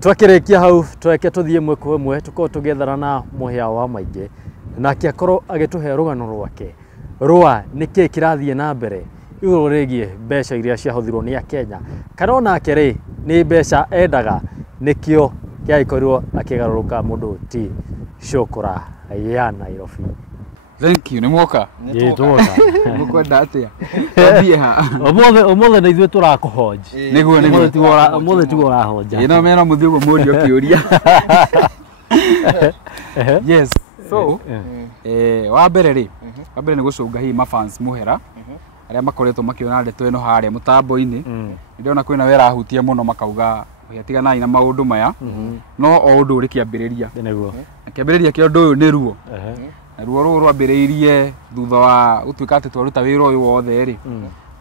Twakirekia hau tweke tuthie mwe kwa mwe tuko tugethana na muhia wa maingi nake akorwo agituhe rugano rwake rwa niki kirathie na mbere iguru rigie mbeca iria ciahuthirwo ni Akenya kana onake ri ni mbeca endaga nikio giaikorirwo akigaruruka mundu ti Shukura ya Nairobi. Thank you, nimuoka. Nituoka. Mukwenda atia. Tambie ha. Omothe na ithuĩ tũrakũhonji. Niguo omothe tigo ũrahonja. Ino mena muthigo mũndũ akĩũria. Yes. So, wa mbere nĩ gũcũnga hihi mafans mũhera arĩa makoretwo makiona ndeto ĩno harĩa mũtambo-inĩ. Ndĩrona kwĩna wera hutia mũno makauga tiganai na maũndũ maya. No o ũndũ ũrĩ kĩambĩrĩria. Nĩguo. Kĩambĩrĩria kĩa ũndũ ũyũ nĩ ruo. Ruo rũrũ rwambĩrĩirie thutha wa gũtuĩka atĩ twaruta wĩra ũyũ wothe rĩ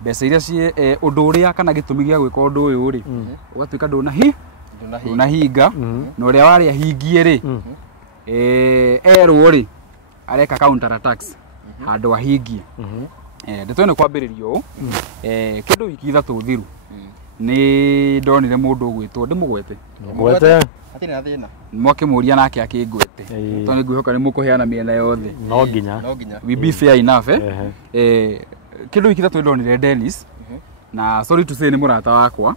mbeca iria ciĩ ũndũ ũrĩa kana gĩtũmi gĩa gwĩka ũndũ ũyũ rĩ ũgatuĩka ndũnahinga na ũrĩa warĩ ahingie rĩ erwo rĩ areka counter attacks handũ ahingie. Ndeto ĩno kwambĩrĩria ũũ kĩndũ wiki ithatũ thiru nĩ ndonire mũndũ ũgwĩtwo ndĩmũgwete hatirĩ na thĩna mwakĩmũria nake akĩngwete tondũ ngwĩhoka nĩ mũkũheana mĩena yothe no nginya we be fair enough kĩndũ wiki ithatũ ndonire Dennis na sorry to say nĩ mũrata wakwa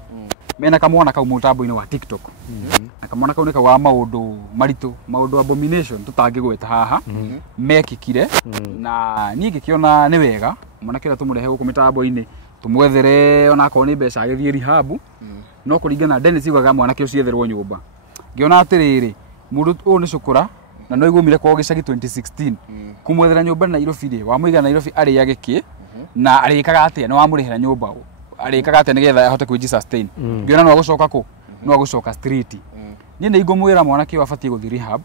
mena kamwana kau mũtambo-inĩ wa TikTok na kamwana kau nĩ kau wa maũndũ maritũ maũndũ abomination tũtangĩgweta haha mekĩkire na niĩ ngĩkĩona nĩ wega mwanake ũrĩa tũmũrehe gũkũ mĩtambo-inĩ tũmwethere onakorwo nĩ mbeca agĩthiĩ rehab no kũringana na Dennis ugaga mwanake ũcio etherwo nyũmba ngĩona atĩrĩrĩ mũndũ ũyũ nĩ Shukura na no igũmire kwa gĩcagi 2016 kumwethera nyũmba Nairobi rĩ wamũiga Nairobi arĩage kĩ na arĩkaga atĩa nĩ wamũrĩhera nyũmba arĩkaga atĩa nĩgetha ahote kwĩji sustain ngĩona no agũcoka kũ no agũcoka street niĩ nĩ ingũmwĩra mwanake ũyũ abatiĩ gũthiĩ rehab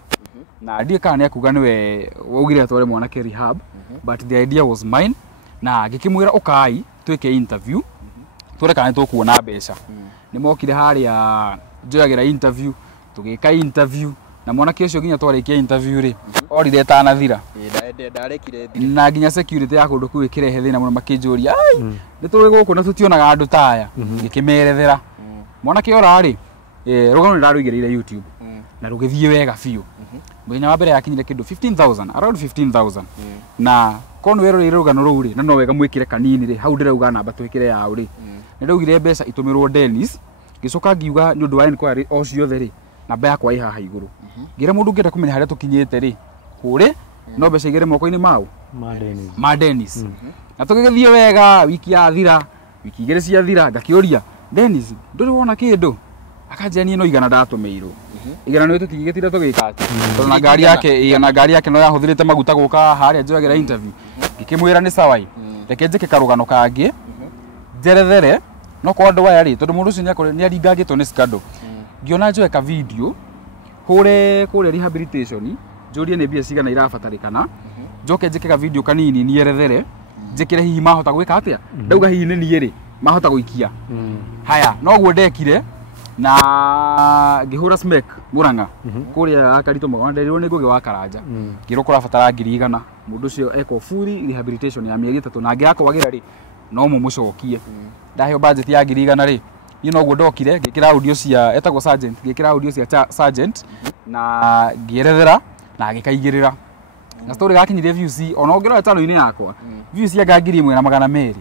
na ndiĩ kana nĩ akuga nĩwe waugire atware mwanake rehab but the idea was mine na ngĩkĩmwĩra ũkai twĩke interview tũre kana nĩ tũkuona mbeca nĩ mokire harĩa njoyagĩra interview tũgĩka interview na mwanake ũcio nginya twarĩkia interview rĩ orire etanathira na nginya security ya kũndũ kũu ĩkĩrehe thĩna mũno makĩnjũria nĩ tũrĩ gũkũ na tũtionaga andũ taya ngĩkĩmerethera mwanake ora rĩ rũgano nĩrarũigĩrĩire YouTube na rũgĩthiĩ wega biũ mũthenya wa mbere yakinyire kĩndũ 15,000 around 15,000 na kono werorĩire rũgano rũu rĩ na no wega mwĩkĩre kanini rĩ hau ndĩrauga namba twĩkĩre yaũ rĩ nĩ ndaugire mbeca itũmĩrwo Dennis ngĩcoka ngiuga nĩ ũndũ wa inquiry o ciothe rĩ namba yakwa ĩ haha igũrũ ngira mũndũ ũngĩenda kũmenya harĩa tũkinyĩte rĩ kũrĩ no mbeca igere moko-inĩ mau ma Dennis na tũgĩgĩthiĩ wega wiki yathira wiki igĩrĩ ciathira ngakĩũria Dennis ndũrĩ wona kĩndũ akanjania no igana ndatũmĩirwo igana nĩ tũtigĩtira tũgĩka atĩ tondũ na ngari yake no yahũthĩrĩte maguta gũka harĩa njoyagĩra interview ngĩkĩmwĩra nĩ sawa reke njĩke karũgano kangĩ njerethere no kwa andũ aya rĩ tondũ mũndũ ũcio nĩ aringangĩtwo nĩ scandal ngĩona njoe ka video hũre kũrĩa rehabilitation njũrie nĩ mbia cigana irabatarĩkana njoke njĩke ka video kanini nierethere njĩkĩre hihi mahota gwĩka atĩa ndauga hihi nĩ niĩ rĩ mahota gũikia haya noguo ndekire na ngĩhũra smack Mũrang'a kũrĩa akarito magana nderirwo nĩ ngũgĩ wa Karanja ngĩrwo kũrabatara 100 mũndũ ũcio eko full rehabilitation ya mĩeri 3 na ngĩakwagĩra rĩ no mũmũcokie ndaheo budget ya 100 rĩ you know guo ndokire ngĩkĩra audio cia etagwo sergeant ngĩkĩra audio cia sergeant na ngĩerethera na ngĩkaigĩrĩra na story gakinyirie views ona ũngĩrora channel-inĩ yakwa views ya ngiri 1,200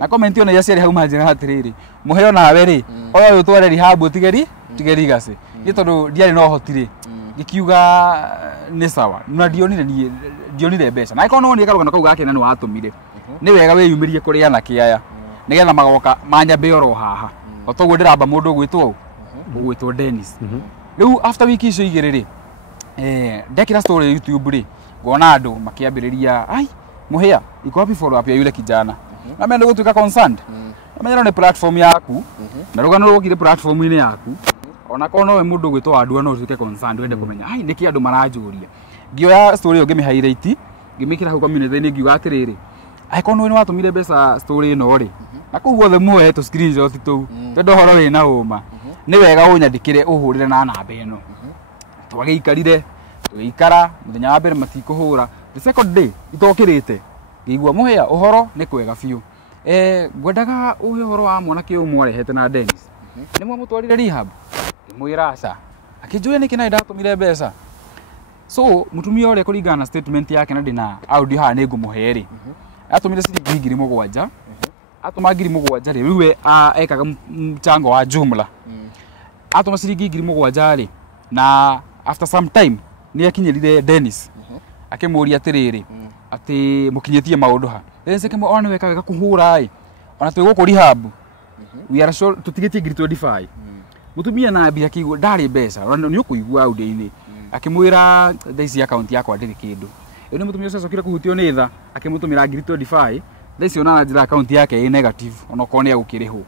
na comment ona iria ciarĩ hau manjĩra atĩrĩrĩ mũheo nawe rĩ oya ũyũ tware rehab tigeri gacĩ nĩ tondũ ndiarĩ na ũhoti rĩ ngĩkiuga nĩ sawa na ndionire mbeca na ĩkorwo nĩ karũgano kau gake na nĩ watũmire nĩ wega wĩyumĩrie kũrĩ anake aya nĩgetha magoka manyambe oro haha o toguo ndĩramba mũndũ ũgwĩtwo Dennis rĩu after wiki icio igĩrĩ rĩ ndekĩra story YouTube rĩ ngona andũ makĩambĩrĩria ai mũhĩa iko wapi follow up ya yule kijana na mimi ndio gũtuĩka concerned na mimi nĩ platform yaku na rũgano rũgire platform-inĩ yaku ona kono we mũndũ ũgwĩtwo andũ no ũtuĩke concerned wende kũmenya ai nĩkĩ andũ maranjũria ngĩoya story ĩyo ngĩmĩ highlight ngĩmĩkĩra hau community-inĩ ngiuga atĩrĩrĩ ai kono nĩ watũmire mbeca story ĩno rĩ na kũu guothe muoye tu screenshot tũu tondũ horo wĩna ũma nĩ wega ũnyandĩkĩre ũhũrĩre na namba ĩno twagĩikarire tũgĩikara mũthenya wa mbere matikũhũra the second day itokĩrĩte ngĩigua mũhĩa ũhoro nĩ kwega biũ ngwendaga ũhoro wa mwanake ũyũ mwarehete na Dennis nĩ mwamũtwarire rehab ngĩmwĩra aca akĩnjũria nĩkĩ naĩ ndatũmire mbeca. So mũtumia ũrĩa kũringana na statement yake na ndĩna audio haha nĩ ngũmũhe rĩ, atũmire ciringi 7,000, atũma 7,000 rĩ, rĩu we ekaga mchango wa jumla, atũma ciringi 7,000 rĩ, na after some time nĩ akinyĩrire Dennis akĩmũria atĩrĩrĩ atĩ mũkinyĩtie maũndũ ha. Dennis akĩmwĩra ona weka wega kũhũra ĩ, ona twĩ gũkũ rehab we are sure tũtigĩtie ngiri 25. Mũtumia na mbia akĩigua ndarĩ mbeca, nĩ ũkũigua audio-inĩ akĩmwĩra thaa ici account yakwa ndĩrĩ kĩndũ. Rĩu nĩ mũtumia ũcio acokire kũhutio nĩ tha akĩmũtũmĩra ngiri 25, thaa ici ona njĩra account yake ĩ negative ona okorwo nĩ agũkĩrĩhwo,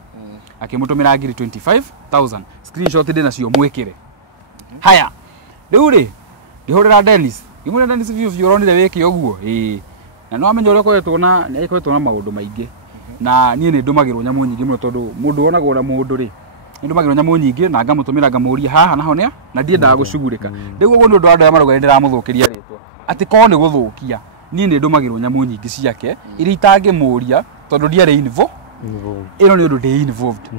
akĩmũtũmĩra ngiri 25,000. Screenshot ndĩnacio mwĩkĩre. Haya rĩu rĩ ngĩhũrĩra Dennis, ngĩmwĩra Dennis biũ ũronire wĩke ũguo ĩĩ, na no amenye ũrĩa ũkoretwo na maũndũ maingĩ, na niĩ nĩ ndũmagĩrwo nyamũ nyingĩ mũno tondũ mũndũ wonaga ũrĩa mũndũ rĩ, nĩ ndũmagĩrwo nyamũ nyingĩ na ngamũtũmĩra ngamũria haha naho nĩa na ndiendaga gũcugurĩka. Rĩu ũguo nĩ ũndũ wa andũ arĩa marauga nĩ ndĩramũthũkĩria rĩtwa atĩ korwo nĩ gũthũkia, niĩ nĩ ndũmagĩrwo nyamũ nyingĩ ciake iria itangĩmũria tondũ ndiarĩ involved, ĩno nĩ ũndũ ndĩ involved.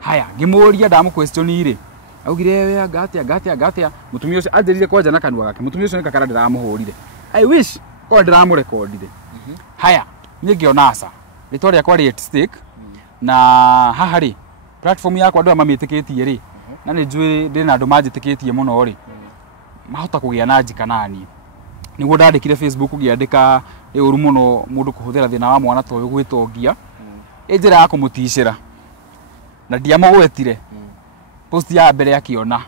Haya ngĩmũria ndamũ-question rĩ, augire we ngatia mũtumia ũcio anjĩrire kwanja na kanua gake, mũtumia ũcio nĩ kakara ndĩramũhũrire, I wish korwo ndĩramũrekondire. Haya niĩ ngĩona aca rĩtwa rĩakwa rĩ at stake, na haha rĩ platform yakwa andũ mamĩtĩkĩtie rĩ, na nĩ njũĩ ndĩ na andũ manjĩtĩkĩtie mũno rĩ, mahota kũgĩa na njika naniĩ. Nĩguo ndandĩkire Facebook ngĩandĩka nĩ ũru mũno mũndũ kũhũthĩra thĩna wa mwana ta ũyũ gwĩtongia, ĩ njĩra ya kũmũticĩra, na ndiamũgwetire. Post ya mbere akĩona,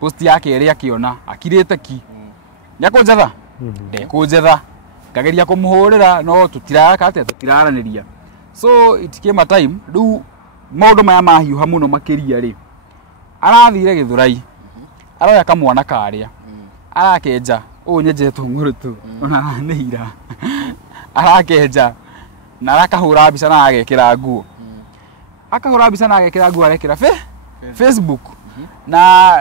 post ya kerĩ akĩona, akirĩte ki nĩakũnjetha, ndekũnjetha, ngageria kũmũhũrĩra no tũtiraka atĩa tũtiraranĩria. So it came a time rĩu maũndũ maya mahiũha mũno makĩria rĩ, arathire Gĩthũrai, aroya kamwana karĩa, arakenja ũũ nyenjetwo mũrũtũ ona nĩ ira, arakenja na arakahũra mbica na agekĩra nguo, akahũra mbica na agekĩra nguo arekĩra Facebook. Na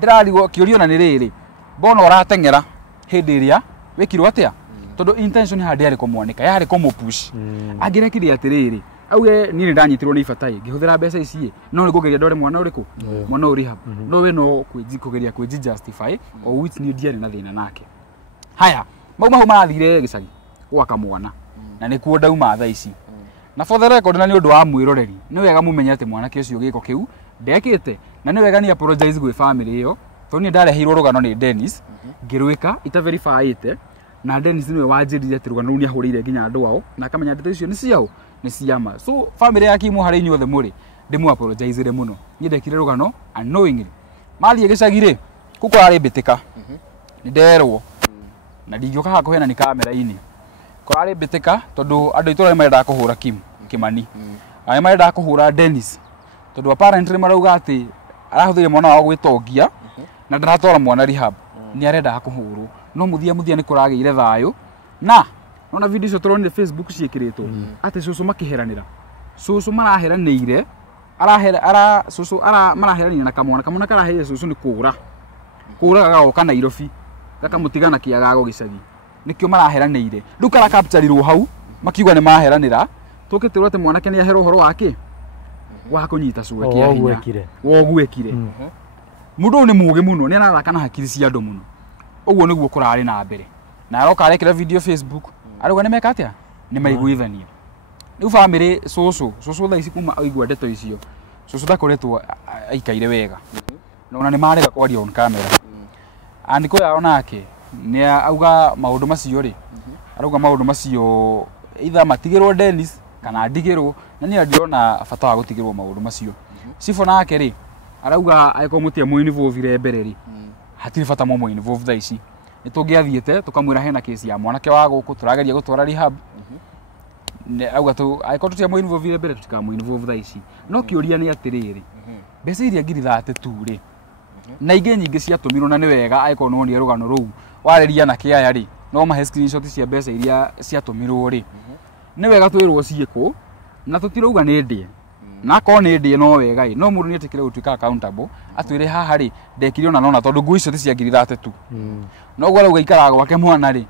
ndĩrarigwo kĩũrio na nĩ rĩrĩ, mbona ũrateng'era hĩndĩ ĩrĩa wĩkirwo atĩa, tondũ intention haha ndĩarĩ kũmwanĩka, yarĩ kũmũpush. Angĩrekire atĩrĩrĩ auge niĩ nĩ ndanyitirwo nĩ ibatai ngĩhũthĩra mbeca ici no nĩ kũgeria ndore mwana ũrĩkũ, mwana ũrĩ rehab, no we no kũgeria kwĩji justify o which niĩ ndiarĩ na thĩna nake. Haya mau mathire gĩcagi gwaka mwana na nĩkuo ndauma thaa ici, na for the record na nĩ ũndũ wa mwĩroreri nĩ wega mũmenye atĩ mwanake ũcio gĩko kĩu ndekĩte, na nĩ wega nĩ apologize gwĩ family ĩyo tondũ niĩ ndareheirwo rũgano nĩ Dennis ngĩrwĩka ita-verifyĩte, na Dennis nĩwe wanjĩrire atĩ rũgano rũu nĩ ahũrĩire nginya andũ ao na akamenya ndeto icio nĩ ciao nĩ ciama. So family yake imwe harĩ inyuothe mũrĩ ndĩmũ apologize mũno, niĩ ndekire rũgano unknowingly. Mathiĩ gĩcagi rĩ kũu kũrarĩ mbĩtĩka, nĩ nderwo na ndingĩũka haha kũhenani kamera-inĩ, kũrarĩ mbĩtĩka tondũ andũ itũra nĩ marendaga kũhũra Kimani, nĩ marendaga kũhũra Dennis tondũ apparently marauga atĩ arahũthĩire mwana wao gwĩtongia na ndaratwara mwana rehab, nĩ arendaga kũhũrwo. No mũthia nĩ kũragĩire thayũ, na ona video icio tũronire Facebook ciĩkĩrĩtwo atĩ cũcũ makĩheranĩra, cũcũ maraheranĩire, maraheranĩire na kamwana karaheire cũcũ nĩ kũũra gagoka Nairobi gakamũtigana kĩagago gĩcagi, nĩkĩo maraheranĩire. Rĩu karakapcharirwo hau makiuga nĩ maheranĩra, tũkĩtĩrwo atĩ mwanake nĩ aherwo ũhoro wake wa kũnyita cuwe kĩa hinya woguo ekire. Mũndũ ũyũ nĩ mũũgĩ mũno, nĩ arathaka na hakiri cia andũ mũno. Ũguo nĩguo kũrarĩ na mbere, na aroka arekĩra video Facebook arauga nĩ meka atĩa, nĩ maiguithania. Rĩu family cũcũ thaa ici kuma aigua ndeto icio, cũcũ ndakoretwo aikaire wega, na ona nĩ marega kwaria on camera. Andĩko yao nake nĩ auga maũndũ macio rĩ, arauga maũndũ macio either matigĩrwo Dennis kana ndigĩrwo, na niĩ ndirona bata wa gũtigĩrwo maũndũ macio. Cifo nake rĩ arauga aĩkorwo mũtia mũinvolvire mbere rĩ, hatirĩ bata mũmwe involved thaa ici, nĩ tũngĩathiĩte tũkamwĩra hena case ya mwanake wa gũkũ tũrageria gũtwara rehab, auga aĩkorwo tũtiamũinvolvire mbere tũtikamũinvolve thaa ici. No kĩũria nĩ atĩrĩrĩ, mbeca iria ngiri 32 rĩ na ingĩ nyingĩ ciatũmirwo, na nĩ wega aĩkorwo nĩ wonire rũgano rũu wareria na kĩaya rĩ, no mahe screenshot cia mbeca iria ciatũmirwo rĩ, nĩ wega twĩrwo ciĩkwo na tũtirauga nĩ ndĩe, na akorwo nĩ ndĩe no wega no mũndũ nĩ etĩkĩre gũtuĩka accountable, atwĩre haha rĩ ndekire ona nona tondũ ngui icio ti cia ngiri 32, no guo arauga ikaraga gwake mwana rĩ,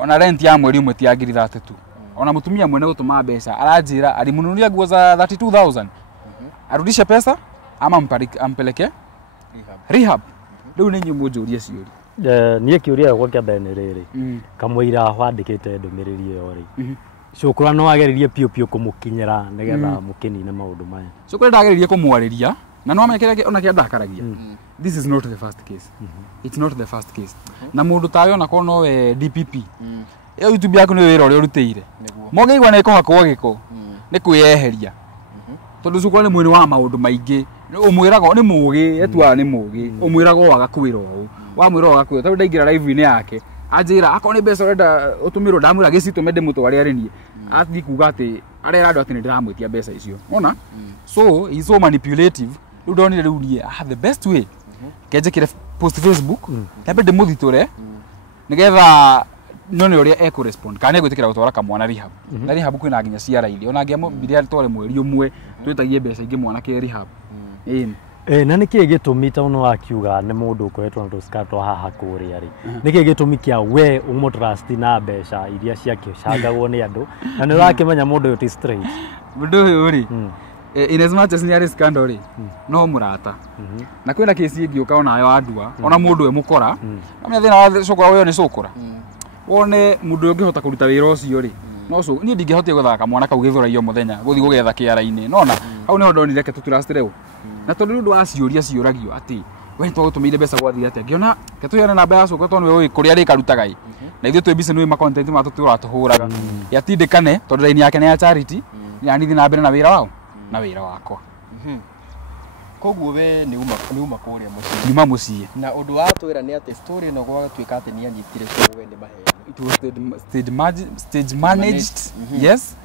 ona rent ya mweri ũmwe ti ya ngiri 32, ona mũtumia mwene gũtũma mbeca aranjĩra alimununulia nguo za 32,000, arudishe pesa ama ampeleke rehab riu ni nyu munjuria ciuri niä kä å ria gwa kä ambe nä rä rä kamwira wandä te ndåmärä ä yo rä cåkå no ageririe piå piå kå må kinyä ra nä getha må kä nine maå ndå maya cåkå ndageririe kå mwarä na no amenye ona kä andakaragia this is not the first case it's not the first case na må ndå tawe ona korwo nowe DPP ä YouTube yaku nä wä ra å rä a å rutä ire mogä igua nä kå hakwo gä ko nä kwä yeheria tondå cåkå nä mwä wa maå ndå maingä å mwä ragwo nä må gä etuaga nä må gä å mwä ragwo agakwä ra å wa mwä ra agakwä ra tondå ndaingä ra live-inä yake anjä ra akorwo nä mbeca å renda å tå mä rwo ndamwä ra gä citå me ndä må tware arä nie athiä kuga atä arera andå atä nä ndä ramwä tia mbeca icio ona so he's so manipulative rä u ndonire rä u niä the best way kenjä kä re post Facebook nyambe ndä må thitå re nä getha none å rä a ekå respond kana nä egwä tä kä ra gå twara kamwana rehab na rehab kwä na nginya ciara-inä ona ngä amå tware mweri å mwe twätagie mbeca ingä mwanake rehab na nä kä gä tå mi tondå wakiuga nä må ndå å koretwo na tå cikatwa haha kå rä a rä nä kä gä tå mi kä a we å må trust na mbeca iria ciakä cangagwo nä andå na nä å rakä menya må ndå å yå ti straight må ndå å yå rä in as much as nä arä scandal rä no må rata na kwä na kesi ĩngĩ å ka onayo andua ona må ndå e må kora amenya thä na wa cåkå wa nä cåkå ra wone må ndå å ngä hota kå ruta wä ra å cio rä no niä ndingä hotire gå thaka mwana kau gä thå raio må thenya gå thiä gå getha kä ara-inä nona hau nä ho ndonire ke tå turacireu na tondå nä å ndå wa ciå ria ciåragio atä we twagå tå mä ire mbeca gwathire atä ngäona ke tå heane namba ya cåkå tondå we kå rä a rä karutaga na ithuä twä mbica nä ma content matå tå ratå hå raga yatindä kane tondå raini yake nä ya charity nä anithi na mbere na wä ra wao na wä ra wakwa koguo we nä uma kå rä a må ciä nyuma må ciä na å ndå wa twä ra nä atä story no gwatuä ka atä nä anyitire we nä maheni it was stage managed yes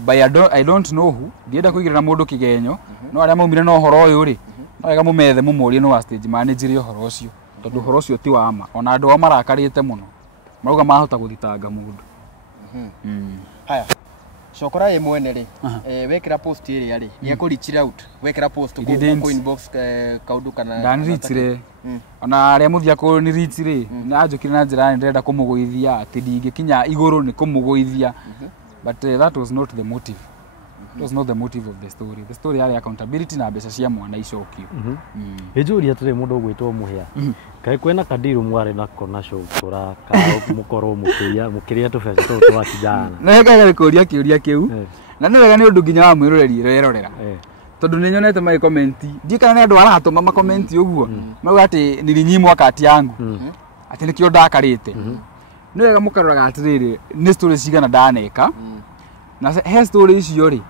but I don't know who ndienda kå igä rä ra må ndå kä genyo no arä a maumire na å horo å yå rä no wega må methe må må rie no wa stage managire å horo å cio tondå å horo å cio ti wama ona andå ao marakarä te må no marauga mahota gå thitanga må ndå haya cokora ä mwene rä wekä ra post ä rä a rä nä ekå reach out wekä ra post kå inbox kaå ndå kana ndaniricire ona arä a må thia kå nä rici rä nä anjå kire na njä ra nä ndärenda kå må gå ithia atä ndingä kinya igå rå nä kå må gå ithia but that was not the motive. It was not the motive of the story. The story yarĩ accountability na mbeca cia mwana icokio. Ĩnjũria atĩrĩ mũndũ ũgwĩtwo Mũhĩa. Kaĩ kwĩna kadiru mwarĩ nako na cũkũra ka mũkorwo mũkĩrĩa tũbeca tũtũ twa kijana. Na ĩkaga gũkũria kĩũria kĩu. Na nĩ wega nĩ ũndũ nginya wa mwĩroreri erorera. Tondũ nĩ nyonete mai comment. Ndiĩ kana nĩ andũ aratũma ma comment ũguo. Mauga atĩ nilinyimwa kati yangu. Atĩ nĩkĩo ndakarĩte. Nĩ wega mũkaroraga atĩrĩrĩ nĩ story cigana ndaneka. Na he story icio rĩ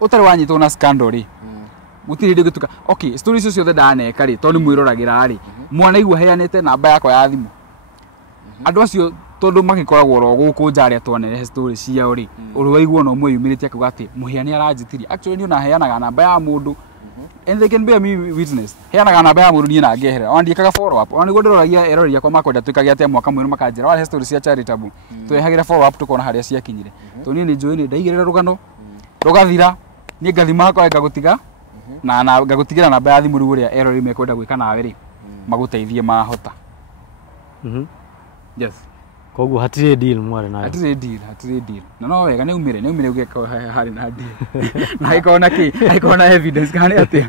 utarĩ wanyitwo na scandal rĩ gũtirĩ hĩndĩ ũngĩtuĩka okay story icio ciothe ndaneka rĩ tondũ mwĩroragĩra rĩ mwana igua heanĩte namba yakwa ya thimũ andũ acio tondũ magĩkoragwo oro gũkũ nja arĩa twanerehe story ciao rĩ ũrĩ waigua no mwĩyumĩrĩtie akiuga atĩ Mũhĩa nĩ aranjĩtirie actually nĩ ona heanaga namba ya mũndũ and they can bear me witness heanaga namba ya mũndũ niĩ na ngehera ona ndiĩkaga follow up ona nĩguo ndĩroragia eroreri akwa makwenda twĩkage atĩa mwaka mwerũ makanjĩra wale story cia charitable twehagĩre follow up tũkona harĩa ciakinyire tondũ niĩ nĩ njũĩ nĩ ndaigĩrĩra rũgano rũgathira niĩ ngathima hakwa ngagũtiga na ngagũtigĩra namba ya thimũ rĩu ũrĩa eroreri mekwenda gwĩka nawe rĩ magũteithie mahota. Yes. Koguo hatirĩ deal mwarĩ nayo. Hatirĩ deal. Na no wega nĩ umire ugeka harĩ na deal. Na haikona na evidence kana atĩa.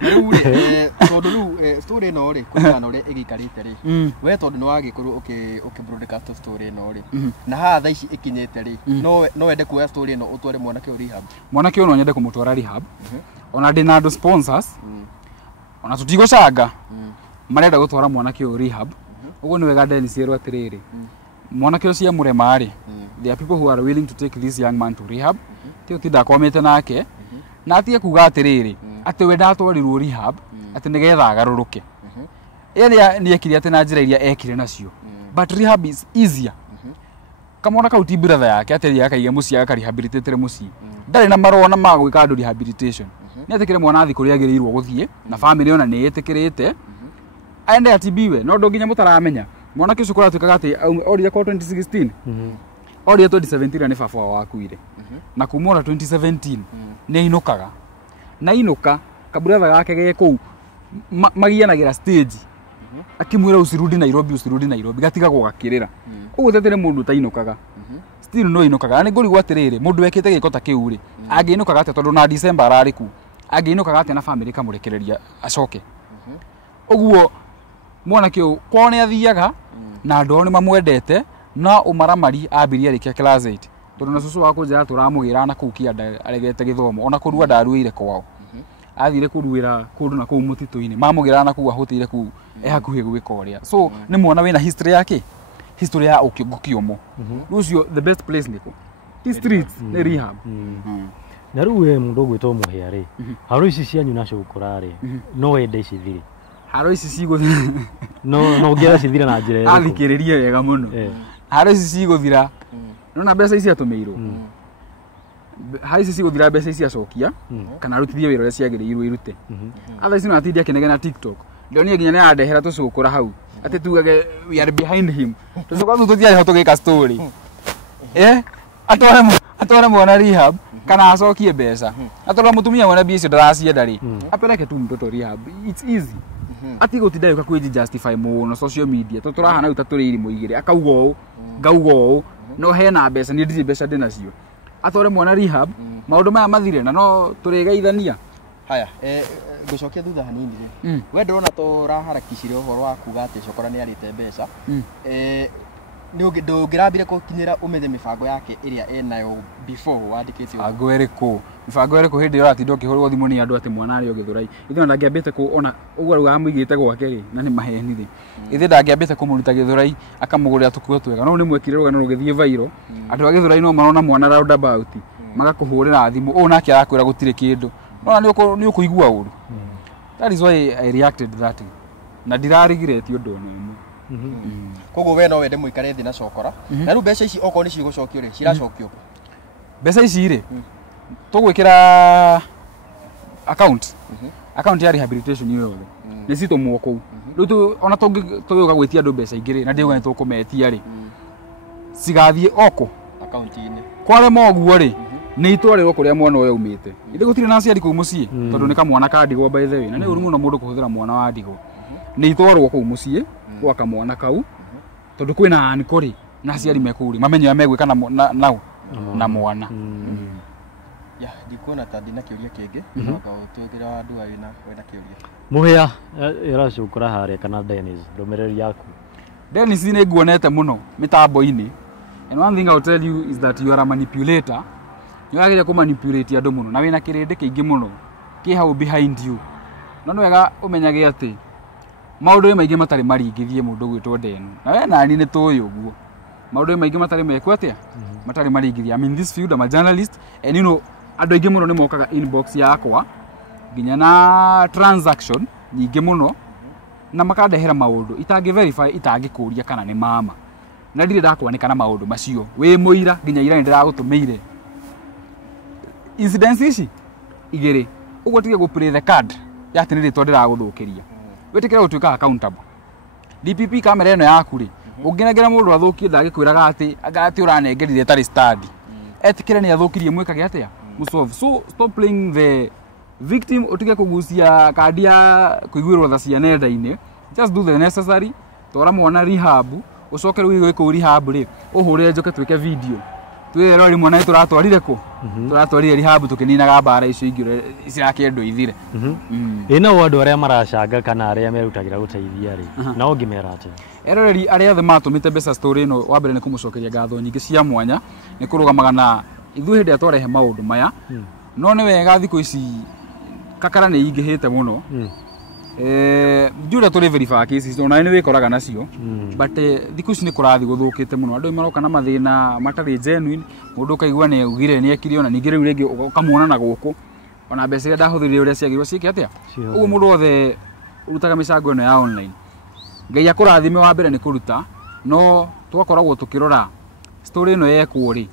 Tondũ rĩu story ĩno rĩ kũringana ũrĩa ĩgĩikarĩte rĩ we tondũ nĩ wagĩkorwo ũkĩ-broadcast story ĩno rĩ na haha thaa ici ĩkinyĩte rĩ no wende kuoya story ĩno ũtware mwanake ũyũ rehab. Mwanake ũyũ no nyende kũmũtwara rehab ona ndĩ na andũ sponsors ona tũtigũcanga marenda gũtwara mwanake ũyũ rehab. Ũguo nĩ wega Dennis erwo atĩrĩrĩ mwanake ũcio mũrema rĩ there are people who are willing to take this young man to rehab tio tindakwamĩte nake na atige kuga atĩrĩrĩ atĩ we ndatwarirwo rehab atĩ nĩgetha agarũrũke nĩ ekire atĩ na njĩra iria ekire nacio but rehab is easier. Kamwana kau ti brother yake atĩ akaige mũciĩ akarehabilitate mũciĩ ndarĩ na marona ma gwĩka andũ rehabilitation nĩ etĩkĩre mwana athi kũrĩa agĩrĩirwo gũthiĩ na family ona nĩ ĩtĩkĩrĩte aende atibiwe no ndũnginya mũtaramenya mwanake ũcio kũratuĩkaga atĩ orire kwa 2016 orire 2017 nĩ baba wao wakuire na kuma 2017 nĩ ainũkaga na ainũka kabrother gake ge kũu magianagĩra stage akimwĩra usirudi Nairobi gatigagwo gakĩrĩra ũguo tetene mũndũ tainũkaga still no ainũkaga nĩ ngũrigwo atĩrĩrĩ mũndũ wekĩte gĩko ta kĩu rĩ angĩinũkaga atĩa tondũ na December ararĩ ku angĩinũkaga atĩa na family kamũrekereria acoke Oguo mwanake ũyũ kwao nĩ athiaga na andũ ao nĩ mamwendete no ũmaramari ambirie arĩkia class 8 tondũ na cũcũ wa kũnjĩra tũramũgĩra na kũu kĩanda aregete gĩthomo ona kũrua ndaruĩire kwao athire kũruĩra kũndũ na kũu mũtitũ-inĩ mamũgĩra na kũu ahũtĩire kũu hakuhĩ gwĩka ũrĩa so nĩ mwana wĩna history yake history ya ũkĩomo rũcio the best place nĩkũ the streets nĩ rehab na rĩu we mũndũ ũgwĩtwo mũhĩa rĩ haro ici cianyu na cũkũra rĩ no wende ici thire haro ici cigũthira no ngĩra cithire na njĩra ĩrĩkũ athikĩrĩrie wega mũno haro ici cigũthira nona mbeca ici atũmĩirwo haro ici cigũthira mbeca ici acokia kana arutithie wĩra ũrĩa ciagĩrĩirwo irute atha ici no atindi akĩnegena TikTok ndionire nginya nĩ andehera tũcũkũra hau atĩ tugage we are behind him tũcũkũra tũu tũtiarĩ ho tũgĩka story atware mwana rehab kana acokie mbeca atwara mũtumia mwana mbia icio ndaracienda rĩ apeleke tu mtoto rehab it's easy ati gũtinda yuka kwĩji justify mũno social media tũturahana uta tũrĩ irimũ igĩrĩ akauga ũũ ngauga ũũ no hena mbeca nĩ ndiri mbeca ndĩnacio atware mwana rehab maũndũ maya mathire na no tũrĩgeithania haya ngũcokia thutha hanini rĩ we ndĩrona tũraharakicire ũhoro wa kuga atĩ cũkũra nĩ arĩte mbeca ndũngĩrambire gũkinyĩra ũmenye mĩbango yake ĩrĩa enayo before wandĩkĩte mĩbango ĩrĩkũ hĩndĩ ĩyo atinda ũkĩhũrwo thimũ nĩ andũ atĩ mwana arĩ o Gĩthũrai ithe ndangĩambĩte ona ũguo rĩu amũigĩte gwake rĩ na nĩ maheni rĩ ithe ndangĩambĩte kũmũruta Gĩthũrai akamũgũrĩra tũkuo twega no nĩ mwekire rũgano rũgĩthiĩ viral andũ a Gĩthũrai no marona mwana roundabout magakũhũrĩra thimũ ũũ nake arakwĩra gũtirĩ kĩndũ no nĩ ũkũigua ũru that is why I reacted that na ndirarigireti ũndũ ona ũmwe koguo we no wende mũikare thĩ na cũkũra na rĩu mbeca ici okorwo nĩ cigũcokio rĩ ciracokio mbeca ici rĩ tũgwĩkĩra account ya rehabilitation iyo yothe nĩ citũmwo kũu rĩu ona tũgĩũka gwĩtia andũ mbeca ingĩ rĩ na ndĩuga nĩ tũkũmetia rĩ cigathiĩ oko account-inĩ kwarema ũguo rĩ nĩ itwarĩrwo kũrĩa mwana ũyũ umĩte ithe gũtirĩ na aciari kũu mũciĩ tondũ nĩ kamwana ka ndigwa by the way na nĩ ũru mũno mũndũ kũhũthĩra mwana wa ndigwa nĩ itwarwo kũu mũciĩ gwa kamwana kau tondũ kwĩna anikori na aciari mekũu rĩ mamenye ya megwĩka na mwana ya ndikuona ta ndina kĩũria kĩngĩ no tũgĩra andũ ayo wena kĩũria mũhĩa ĩracũkũra harĩa kana Dennis ndũmĩrĩri yaku Dennis nĩ nguonete mũno mĩtambo-inĩ and one thing I will tell you is that you are a manipulator nĩ wagĩrĩire kũmanipulate andũ mũno na wĩna kĩrĩndĩ kĩingĩ mũno kĩ hau behind you no nĩ wega ũmenyage atĩ maũndũ maingĩ matarĩ maringithie mũndũ gwĩtwo Denu na we nani nĩ tũĩ ũguo maũndũ maingĩ matarĩ mekwo atĩa matarĩ maringithie I'm in this field I'm a journalist and you know andũ aingĩ mũno nĩ mokaga inbox yakwa nginya na transaction nyingĩ mũno na makandehera maũndũ itangĩ verify itangĩkũria kana nĩ mama na ndirĩ ndakwanĩka na maũndũ macio wĩ mũira nginya ira nĩ ndĩragũtũmĩire incidents ici igĩrĩ ũguo tige gũ-play the card ya atĩ nĩ rĩtwa ndĩragũthũkĩria wĩtĩkĩre gũtuĩka accountable DPP kamera ĩno yaku rĩ ũngĩnengera mũndũ athũkie ndagĩkwĩraga atĩ ũranengerire tarĩ study etĩkĩre nĩ athũkirie mwĩkage atĩa mũsolve so stop playing the victim utige kugucia kandi ya kuiguirwo tha cia nenda-inĩ just do the necessary twara mwana rehab ucoke rĩu gwĩkũ rehab rĩ ũhũre njoke twĩke video twĩrwo rĩ mwana tũratwarire kũ tũratwarire rehab tũkĩninaga mbara icio ingĩ cirakĩendwo ithire ĩna andũ arĩa maracanga kana arĩa merutagĩra gũteithia rĩ na ũngĩmera atĩa eroreri arĩa othe matũmĩte mbeca story ĩno wa mbere nĩ kũmũcokeria ngatho nyingĩ cia mwanya nĩ kũrũgamaga na ithuĩ hĩndĩ atwarehe maũndũ maya no nĩ wega thikũ ici kakara nĩ ingĩhĩte mũno ndiũrĩa tũrĩ verify cases ona nĩ wĩkoraga nacio but thikũ ici nĩ kũrathiĩ gũthũkĩte mũno andũ maroka na mathĩna matarĩ genuine mũndũ ũkaigua nĩ augire nĩ ekire ona ningĩ rĩu rĩngĩ ũkamwona na gũkũ ona mbeca iria ndahũthĩrire ũrĩa ciagĩrĩirwo ciĩke atĩa ũguo mũndũ wothe ũrutaga mĩcango ĩno ya online Ngai akũrathime wa mbere nĩ kũruta no twakoragwo tũkĩrora story ĩno yekwo rĩ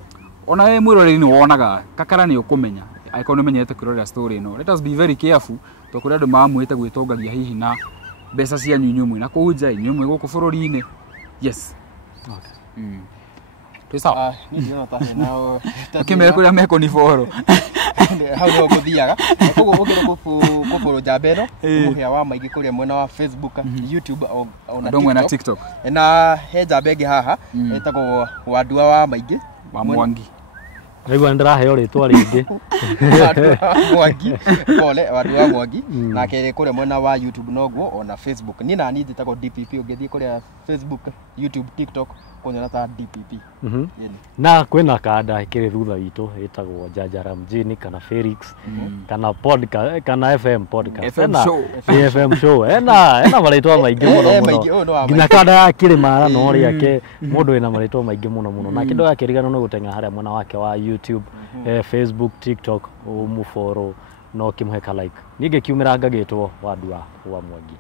ona we mwĩroreri nĩ wonaga kakara nĩ ũkũmenya angĩkorwo nĩ menyete kwĩrorera story ĩno let us be very careful to kũrĩa andũ mamwĩte gwĩtongagia hihi na mbeca cia nyinyi ũmwe na kũu nja inyuĩ ũmwe gũkũ bũrũri-inĩ yes twĩ sawa ũkĩmera kũrĩa meko nĩ boro hau nĩ ũgũthiaga koguo ũngĩrĩ kũbũrũ njamba ĩno mũhĩa wa maingĩ kũrĩa mwena wa Facebook YouTube ona na TikTok na he njamba ĩngĩ haha ĩtagwo Wandua wa maingĩ wa Mwangi Nĩguo ndĩraheo rĩtwa rĩngĩ. Mwangi pole watu wa Mwangi na kere kure mwena wa YouTube noguo ona Facebook ni nani njitagwo DPP ũngĩthie kũrĩa Facebook YouTube TikTok kunyona ta DPP. Na kwĩna kanda ĩkĩrĩ thutha witũ ĩtagwo Jajara Mjini kana Felix kana podcast kana FM podcast FM show ena marĩtwa maingĩ mũno nginya kanda ya Kĩrĩmara no rĩake mũndũ wĩna marĩtwa maingĩ mũno na kĩndũ gakĩrigano nĩ gũteng'era harĩa mwena wake wa YouTube Facebook TikTok ũmũfollow no kimheka like ningĩ kiumĩra ngagĩtwo Wandua wa Mwangi.